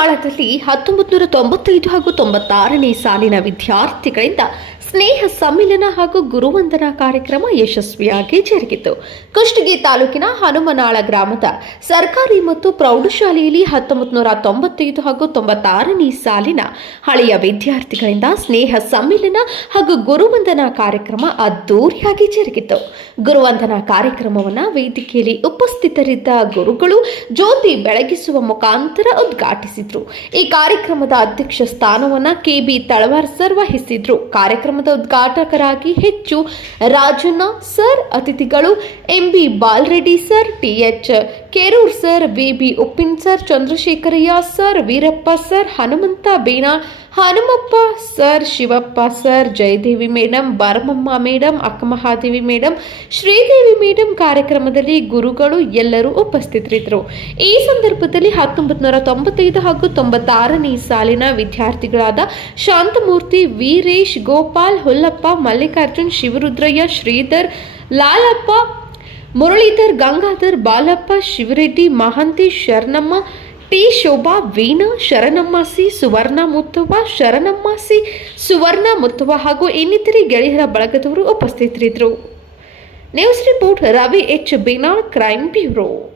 ಹನುಮನಾಳದಲ್ಲಿ ಹತ್ತೊಂಬತ್ತು ನೂರ ತೊಂಬತ್ತೈದು ಹಾಗೂ ತೊಂಬತ್ತಾರನೇ ಸಾಲಿನ ವಿದ್ಯಾರ್ಥಿಗಳಿಂದ ಸ್ನೇಹ, ಸಮ್ಮಿಲನ ಹಾಗೂ ಗುರುವಂದನಾ ಕಾರ್ಯಕ್ರಮ ಯಶಸ್ವಿಯಾಗಿ ಜರುಗಿತು. ಕುಷ್ಟಗಿ ತಾಲೂಕಿನ ಹನುಮನಾಳ ಗ್ರಾಮದ ಸರ್ಕಾರಿ ಮತ್ತು ಪ್ರೌಢಶಾಲೆಯಲ್ಲಿ ಹತ್ತೊಂಬತ್ತು ನೂರ ತೊಂಬತ್ತೈದು ಹಾಗೂ ತೊಂಬತ್ತಾರನೇ ಸಾಲಿನ ಹಳೆಯ ವಿದ್ಯಾರ್ಥಿಗಳಿಂದ ಸ್ನೇಹ, ಸಮ್ಮಿಲನ ಹಾಗೂ ಗುರುವಂದನಾ ಕಾರ್ಯಕ್ರಮ ಅದ್ದೂರಿಯಾಗಿ ಜರುಗಿತು. ಗುರುವಂದನಾ ಕಾರ್ಯಕ್ರಮವನ್ನು ವೇದಿಕೆಯಲ್ಲಿ ಉಪಸ್ಥಿತರಿದ್ದ ಗುರುಗಳು ಜ್ಯೋತಿ ಬೆಳಗಿಸುವ ಮುಖಾಂತರ ಉದ್ಘಾಟಿಸಿದ್ರು. ಈ ಕಾರ್ಯಕ್ರಮದ ಅಧ್ಯಕ್ಷ ಸ್ಥಾನವನ್ನು ಕೆಬಿ ತಳವಾರ್ ಸರ್ ವಹಿಸಿದ್ರು. ಕಾರ್ಯಕ್ರಮದ ಉದ್ಘಾಟಕರಾಗಿ ಹೆಚ್ಚು ರಾಜಣ್ಣ ಸರ್ ಅತಿಥಿಗಳು MB Balreddy sir TH Kerur sir, Baby Uppin sir, Chandrashekharayya sir, Veerappa sir, Hanumantha Bena, Hanumappa sir, Shivappa sir, Jayadevi madam Baramamma madam Akkamahadevi madam Shridevi madam ಕಾರ್ಯಕ್ರಮದಲ್ಲಿ ಗುರುಗಳು ಎಲ್ಲರೂ ಉಪಸ್ಥಿತರಿದ್ದರು. ಈ ಸಂದರ್ಭದಲ್ಲಿ ಹತ್ತೊಂಬತ್ತು ನೂರ ತೊಂಬತ್ತೈದು ಹಾಗೂ ತೊಂಬತ್ತಾರನೇ ಸಾಲಿನ ವಿದ್ಯಾರ್ಥಿಗಳಾದ ಶಾಂತಮೂರ್ತಿ, ವೀರೇಶ್, ಗೋಪಾಲ್, ಹುಲ್ಲಪ್ಪ, ಮಲ್ಲಿಕಾರ್ಜುನ್, ಶಿವರುದ್ರಯ್ಯ, ಶ್ರೀಧರ್, ಲಾಲಪ್ಪ ಮುರಳೀಧರ್, ಗಂಗಾಧರ್, ಬಾಲಪ್ಪ, ಶಿವರೆಡ್ಡಿ, ಮಹಾಂತಿ, ಶರಣಮ್ಮ, ಟಿ. ಶೋಭಾ, ವೀಣಾ ಶರಣಮ್ಮಾಸಿ ಸುವರ್ಣ ಮುತ್ತವ್ವ ಶರಣಮ್ಮಾಸಿ ಸುವರ್ಣ ಮುತ್ತವ್ವ ಹಾಗೂ ಇನ್ನಿತರೆ ಗೆಳೆಯರ ಬಳಗದವರು ಉಪಸ್ಥಿತರಿದ್ದರು. News report Ravi H. Binal, crime bureau.